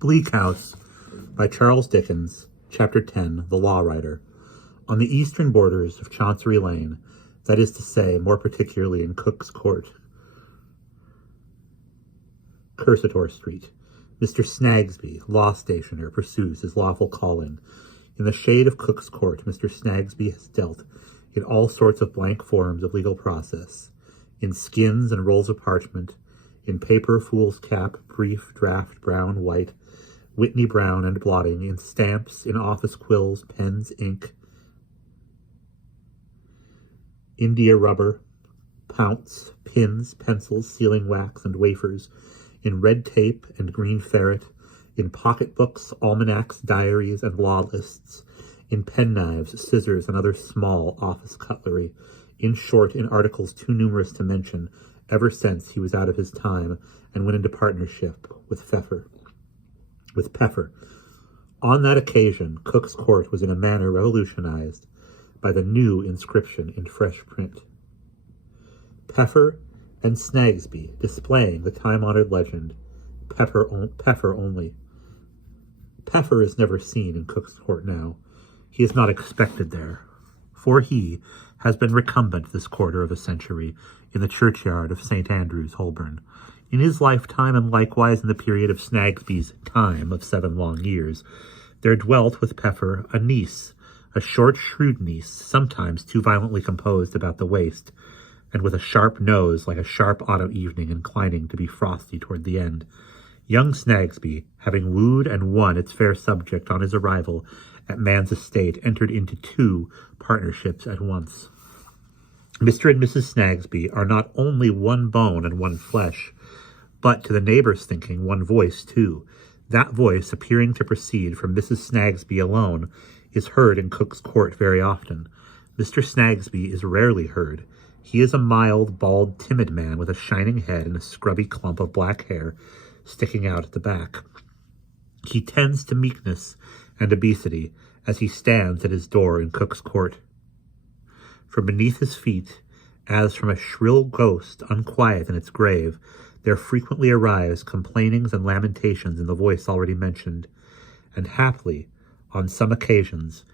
Bleak House by Charles Dickens, Chapter 10, The Law Writer. On the eastern borders of Chancery Lane, that is to say, more particularly in Cook's Court, Cursitor Street, Mr. Snagsby, law stationer, pursues his lawful calling. In the shade of Cook's Court, Mr. Snagsby has dealt in all sorts of blank forms of legal process, in skins and rolls of parchment, in paper, fool's cap, brief, draft, brown, white, Whitney brown and blotting, in stamps, in office quills, pens, ink, India rubber, pounce, pins, pencils, sealing wax, and wafers, in red tape and green ferret, in pocketbooks, almanacs, diaries, and law lists, in penknives, scissors, and other small office cutlery, in short, in articles too numerous to mention, ever since he was out of his time and went into partnership with Pfeffer. On that occasion, Cook's Court was in a manner revolutionized by the new inscription in fresh print. Pfeffer and Snagsby, displaying the time-honored legend, Pfeffer only. Pfeffer is never seen in Cook's Court now. He is not expected there, for he has been recumbent this quarter of a century in the churchyard of St. Andrew's, Holborn. In his lifetime, and likewise in the period of Snagsby's time of 7 long years, there dwelt with Pfeffer a niece, a short, shrewd niece, sometimes too violently composed about the waist, and with a sharp nose like a sharp autumn evening inclining to be frosty toward the end. Young Snagsby, having wooed and won its fair subject on his arrival at man's estate, entered into 2 partnerships at once. Mr. and Mrs. Snagsby are not only one bone and one flesh, but, to the neighbors' thinking, one voice too. That voice, appearing to proceed from Mrs. Snagsby alone, is heard in Cook's Court very often. Mr. Snagsby is rarely heard. He is a mild, bald, timid man with a shining head and a scrubby clump of black hair sticking out at the back. He tends to meekness and obesity as he stands at his door in Cook's Court. From beneath his feet, as from a shrill ghost unquiet in its grave, there frequently arise complainings and lamentations in the voice already mentioned, and haply, on some occasions,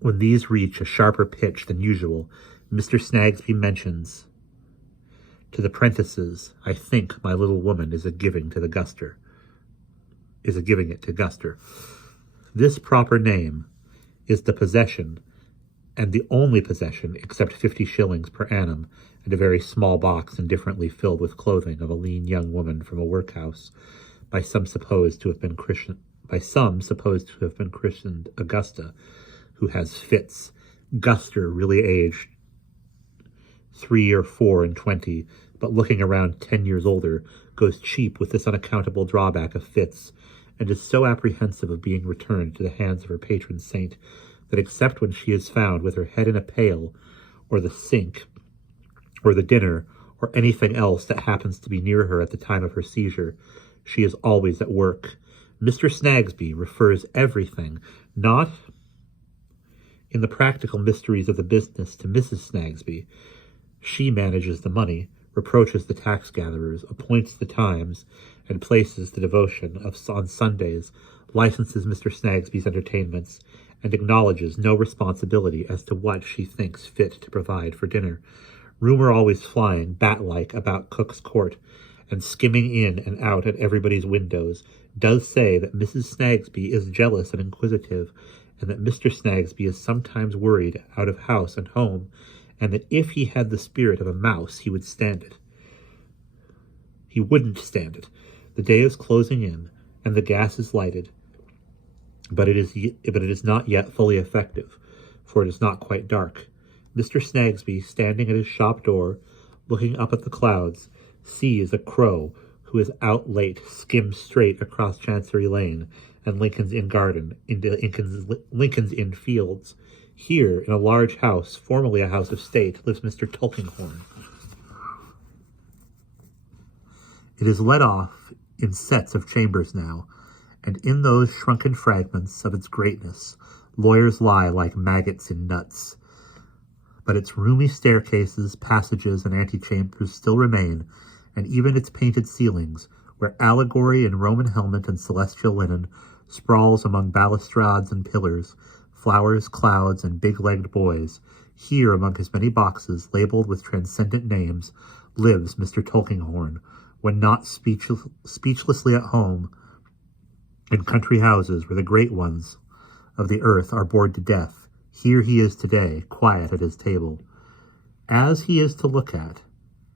when these reach a sharper pitch than usual, Mr. Snagsby mentions, "To the prentices, I think my little woman is a giving it to Guster." This proper name is the possession, and the only possession, except 50 shillings per annum, and a very small box indifferently filled with clothing, of a lean young woman from a workhouse, by some supposed to have been christened Augusta, who has fits. Guster, really aged 3 or 4 and 20, but looking around 10 years older, goes cheap with this unaccountable drawback of fits, and is so apprehensive of being returned to the hands of her patron saint, that except when she is found with her head in a pail, or the sink, or the dinner, or anything else that happens to be near her at the time of her seizure, she is always at work. Mr. Snagsby refers everything, not in the practical mysteries of the business, to Mrs. Snagsby. She manages the money, reproaches the tax-gatherers, appoints the times, and places the devotion on Sundays, licenses Mr. Snagsby's entertainments, and acknowledges no responsibility as to what she thinks fit to provide for dinner. Rumor always flying, bat-like, about Cook's Court, and skimming in and out at everybody's windows, does say that Mrs. Snagsby is jealous and inquisitive, and that Mr. Snagsby is sometimes worried out of house and home, and that if he had the spirit of a mouse, he would stand it. He wouldn't stand it. The day is closing in, and the gas is lighted, but it is not yet fully effective, for it is not quite dark. Mr. Snagsby, standing at his shop door, looking up at the clouds, sees a crow who is out late skim straight across Chancery Lane and Lincoln's Inn Garden into Lincoln's Inn Fields. Here, in a large house, formerly a house of state, lives Mr. Tulkinghorn. It is let off in sets of chambers now, and in those shrunken fragments of its greatness, lawyers lie like maggots in nuts. But its roomy staircases, passages, and antechambers still remain, and even its painted ceilings, where allegory in Roman helmet and celestial linen sprawls among balustrades and pillars, flowers, clouds, and big-legged boys, here among his many boxes labeled with transcendent names lives Mr. Tulkinghorn, when not speechlessly at home in country houses where the great ones of the earth are bored to death. Here he is today, quiet at his table. As he is to look at,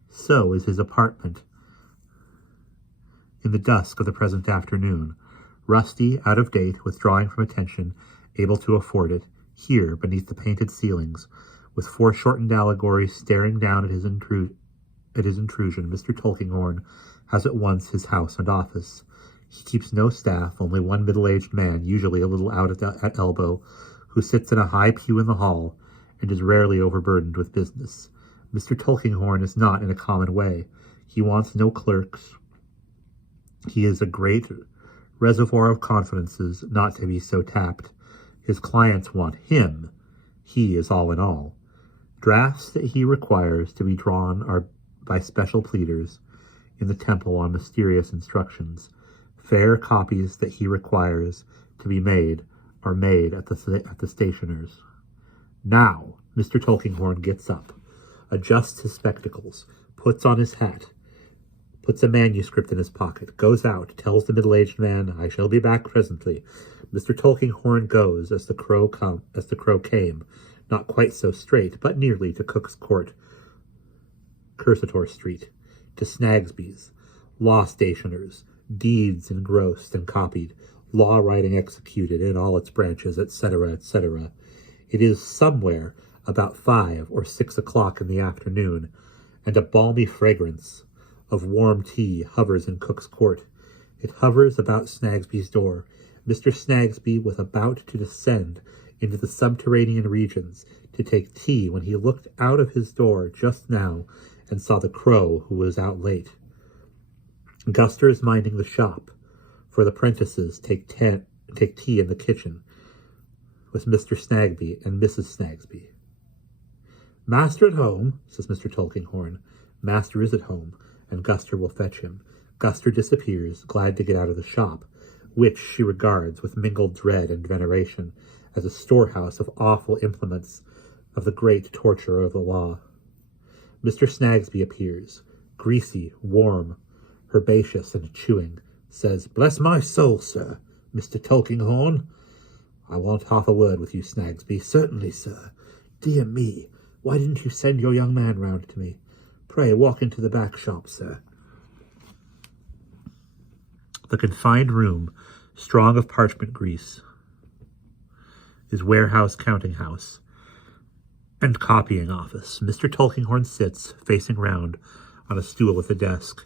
so is his apartment in the dusk of the present afternoon, rusty, out of date, withdrawing from attention, able to afford it, here, beneath the painted ceilings, with foreshortened allegories staring down at his intrusion, Mr. Tulkinghorn has at once his house and office. He keeps no staff, only one middle-aged man, usually a little out at elbow, who sits in a high pew in the hall, and is rarely overburdened with business. Mr. Tulkinghorn is not in a common way. He wants no clerks. He is a great reservoir of confidences, not to be so tapped. His clients want him. He is all in all. Drafts that he requires to be drawn are by special pleaders in the temple on mysterious instructions. Fair copies that he requires to be made are made at the stationer's. Now, Mr. Tulkinghorn gets up, adjusts his spectacles, puts on his hat, puts a manuscript in his pocket, goes out, tells the middle-aged man, "I shall be back presently." Mr. Tulkinghorn goes as the crow came, not quite so straight, but nearly to Cook's Court, Cursitor Street, to Snagsby's, law stationers, deeds engrossed and copied, law writing executed in all its branches, etc., etc. It is somewhere about 5 or 6 o'clock in the afternoon, and a balmy fragrance of warm tea hovers in Cook's Court. It hovers about Snagsby's door. Mr. Snagsby was about to descend into the subterranean regions to take tea when he looked out of his door just now and saw the crow, who was out late. Guster is minding the shop, for the prentices take tea in the kitchen with Mr. Snagsby and Mrs. Snagsby. "Master at home?" says Mr. Tulkinghorn. Master is at home, and Guster will fetch him. Guster disappears, glad to get out of the shop, which she regards with mingled dread and veneration as a storehouse of awful implements of the great torture of the law. Mr. Snagsby appears, greasy, warm, herbaceous, and chewing, says, "Bless my soul, sir, Mr. Tulkinghorn." "I want half a word with you, Snagsby." "Certainly, sir." "Dear me, why didn't you send your young man round to me? Pray walk into the back shop, sir." The confined room, strong of parchment grease, is warehouse, counting house, and copying office. Mr. Tulkinghorn sits, facing round, on a stool at the desk.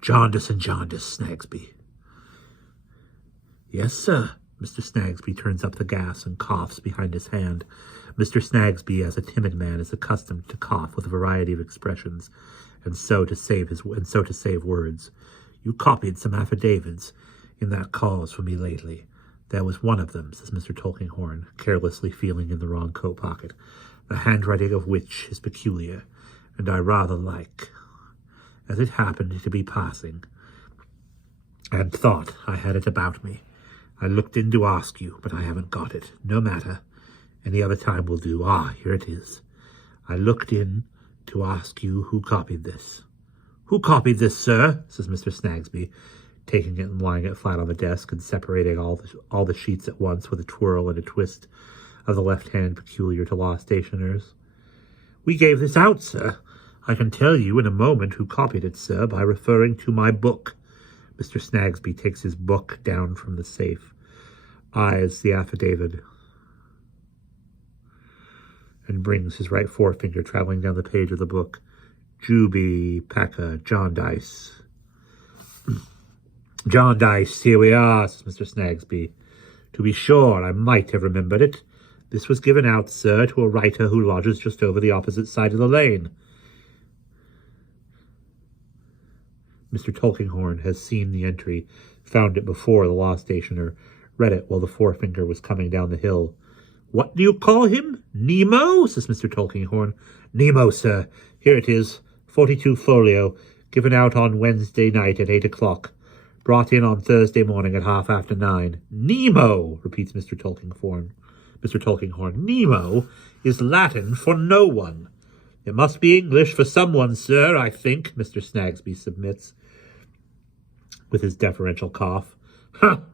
"Jaundice and jaundice, Snagsby." "Yes, sir." Mr. Snagsby turns up the gas and coughs behind his hand. Mr. Snagsby, as a timid man, is accustomed to cough with a variety of expressions, and so to save words. "You copied some affidavits in that cause for me lately. There was one of them," says Mr. Tulkinghorn, carelessly feeling in the wrong coat pocket, "the handwriting of which is peculiar, and I rather like, as it happened to be passing, and thought I had it about me. I looked in to ask you, but I haven't got it. No matter. Any other time will do. Ah, here it is. I looked in to ask you who copied this." "Who copied this, sir?" says Mr. Snagsby, taking it and laying it flat on the desk and separating all the sheets at once with a twirl and a twist of the left hand peculiar to law stationers. "We gave this out, sir. I can tell you in a moment who copied it, sir, by referring to my book." Mr. Snagsby takes his book down from the safe, eyes the affidavit, and brings his right forefinger traveling down the page of the book. "Juby, Packer, Jaundice." "Jaundice, here we are," says Mr. Snagsby. "To be sure, I might have remembered it. This was given out, sir, to a writer who lodges just over the opposite side of the lane." Mr. Tulkinghorn has seen the entry, found it before the law stationer, read it while the forefinger was coming down the hill. "What do you call him? Nemo?" says Mr. Tulkinghorn. "Nemo, sir. Here it is, 42 folio, given out on Wednesday night at 8 o'clock. Brought in on Thursday morning at 9:30. Nemo, repeats Mr. Tulkinghorn. Mr. Tulkinghorn. Nemo is Latin for no one. It must be English for someone, sir, I think, Mr. Snagsby submits, with his deferential cough.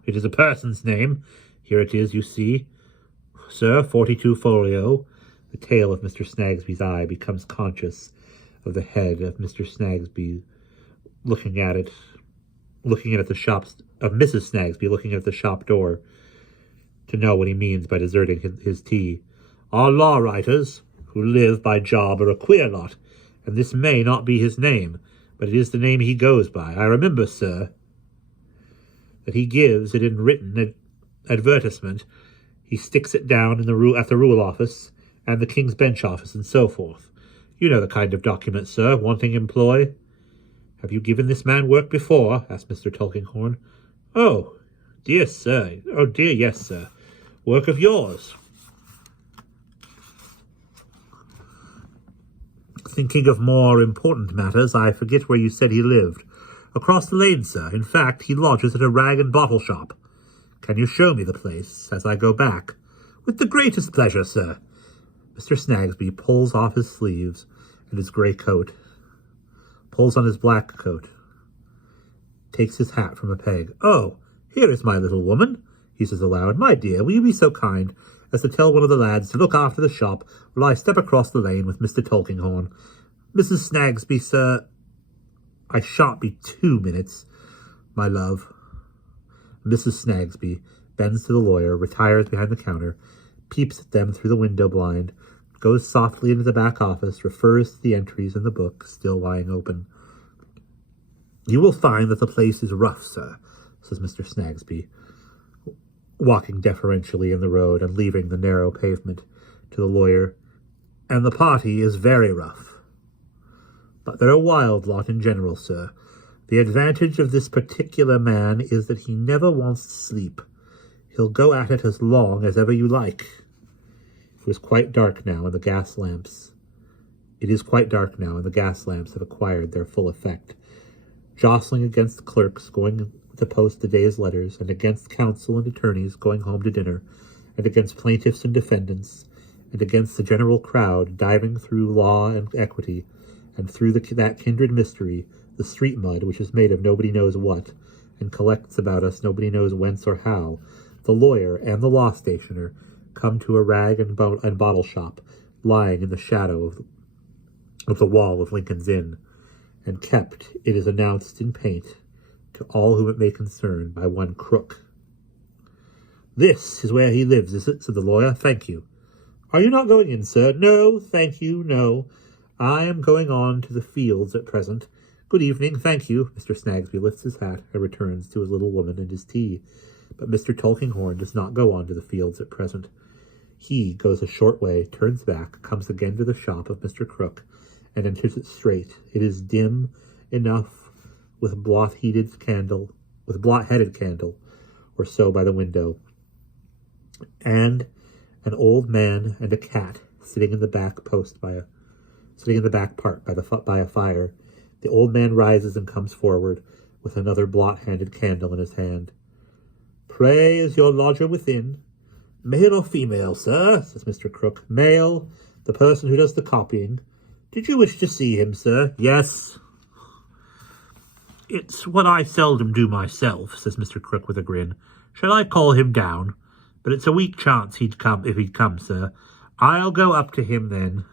It is a person's name. Here it is, you see. Sir, 42 folio. The tail of Mr. Snagsby's eye becomes conscious of the head of Mr. Snagsby looking at the shop, of Mrs. Snagsby looking at the shop door to know what he means by deserting his tea. Our law writers, who live by job, are a queer lot, and this may not be his name, but it is the name he goes by. I remember, sir, that he gives it in written advertisement. He sticks it down at the Rule Office and the King's Bench Office and so forth. You know the kind of document, sir, wanting employ. Have you given this man work before? Asked Mr. Tulkinghorn. Oh, dear, sir. Oh, dear, yes, sir. Work of yours. Thinking of more important matters, I forget where you said he lived. Across the lane, sir. In fact, he lodges at a rag and bottle shop. Can you show me the place as I go back? With the greatest pleasure, sir. Mr. Snagsby pulls off his sleeves and his grey coat, pulls on his black coat, takes his hat from a peg. Oh, here is my little woman, he says aloud. My dear, will you be so kind as to tell one of the lads to look after the shop while I step across the lane with Mr. Tulkinghorn? Mrs. Snagsby, sir, I shan't be 2 minutes, my love. Mrs. Snagsby bends to the lawyer, retires behind the counter, peeps at them through the window blind, goes softly into the back office, refers to the entries in the book, still lying open. You will find that the place is rough, sir, says Mr. Snagsby, walking deferentially in the road and leaving the narrow pavement to the lawyer, and the party is very rough. But they're a wild lot in general, sir. The advantage of this particular man is that he never wants to sleep. He'll go at it as long as ever you like. It is quite dark now, and the gas lamps have acquired their full effect, jostling against the clerks going to post the day's letters, and against counsel and attorneys going home to dinner, and against plaintiffs and defendants, and against the general crowd diving through law and equity, and through that kindred mystery, the street mud, which is made of nobody knows what, and collects about us nobody knows whence or how. The lawyer and the law stationer come to a rag and bottle shop, lying in the shadow of the wall of Lincoln's Inn, and kept, it is announced in paint, to all whom it may concern, by one Crook. This is where he lives, is it? Said the lawyer. Thank you. Are you not going in, sir? No, thank you, no. I am going on to the fields at present. Good evening, thank you. Mr. Snagsby lifts his hat and returns to his little woman and his tea. But Mr. Tulkinghorn does not go on to the fields at present. He goes a short way, turns back, comes again to the shop of Mr. Crook, and enters it straight. It is dim enough, with a blot-headed candle, or so by the window, and an old man and a cat sitting in the back part by a fire. The old man rises and comes forward with another blot-handed candle in his hand. Pray, is your lodger within? Male or female, sir? Says Mr. Crook. Male, the person who does the copying. Did you wish to see him, sir? Yes. It's what I seldom do myself, says Mr. Crook with a grin. Shall I call him down? But it's a weak chance he'd come, sir. I'll go up to him then,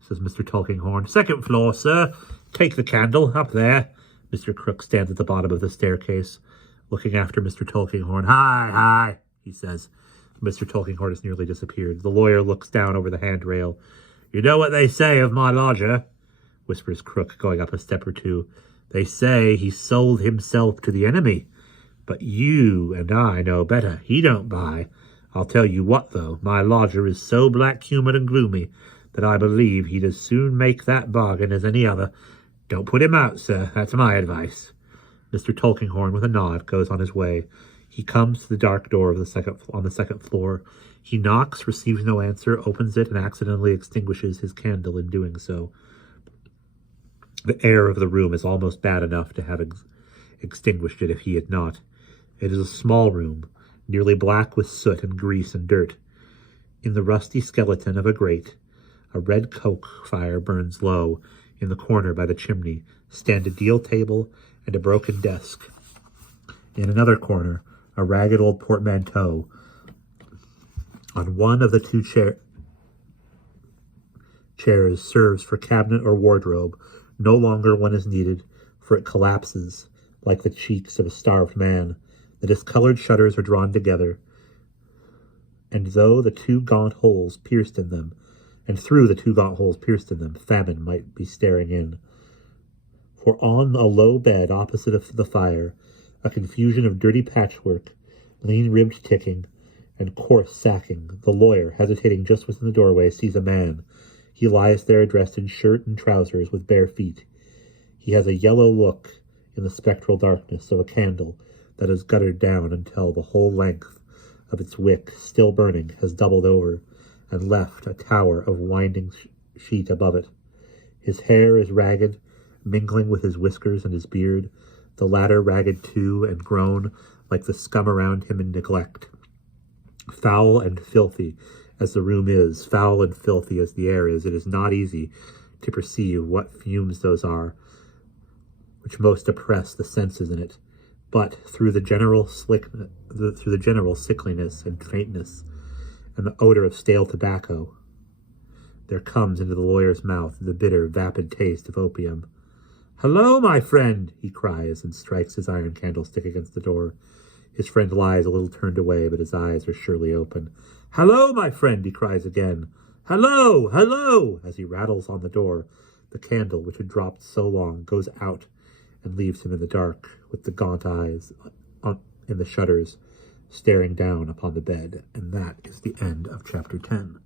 says Mr. Tulkinghorn. Second floor, sir. Take the candle, up there. Mr. Crook stands at the bottom of the staircase, looking after Mr. Tulkinghorn. Hi, he says. Mr. Tulkinghorn has nearly disappeared. The lawyer looks down over the handrail. You know what they say of my lodger, whispers Crook, going up a step or two. They say he sold himself to the enemy. But you and I know better. He don't buy. I'll tell you what, though, my lodger is so black-humoured and gloomy that I believe he'd as soon make that bargain as any other. Don't put him out, sir. That's my advice. Mr. Tulkinghorn, with a nod, goes on his way. He comes to the dark door of on the second floor. He knocks, receives no answer, opens it, and accidentally extinguishes his candle in doing so. The air of the room is almost bad enough to have extinguished it if he had not. It is a small room, nearly black with soot and grease and dirt. In the rusty skeleton of a grate, a red coke fire burns low. In the corner by the chimney stand a deal table and a broken desk. In another corner, a ragged old portmanteau. On one of the two chairs serves for cabinet or wardrobe. No longer one is needed, for it collapses like the cheeks of a starved man. The discolored shutters are drawn together, and through the two gaunt holes pierced in them, famine might be staring in. For on a low bed opposite the fire, a confusion of dirty patchwork, lean-ribbed ticking, and coarse sacking, the lawyer, hesitating just within the doorway, sees a man. He lies there dressed in shirt and trousers with bare feet. He has a yellow look in the spectral darkness of a candle that is guttered down until the whole length of its wick, still burning, has doubled over and left a tower of winding sheet above it. His hair is ragged, mingling with his whiskers and his beard, the latter ragged too and grown like the scum around him in neglect. Foul and filthy as the room is, foul and filthy as the air is, it is not easy to perceive what fumes those are which most oppress the senses in it. But through the general sickliness and faintness and the odor of stale tobacco, there comes into the lawyer's mouth the bitter, vapid taste of opium. "Hello, my friend," he cries, and strikes his iron candlestick against the door. His friend lies a little turned away, but his eyes are surely open. "Hello, my friend," he cries again. "Hello, hello," as he rattles on the door. The candle, which had dropped so long, goes out and leaves him in the dark, with the gaunt eyes in the shutters, staring down upon the bed. And that is the end of chapter 10.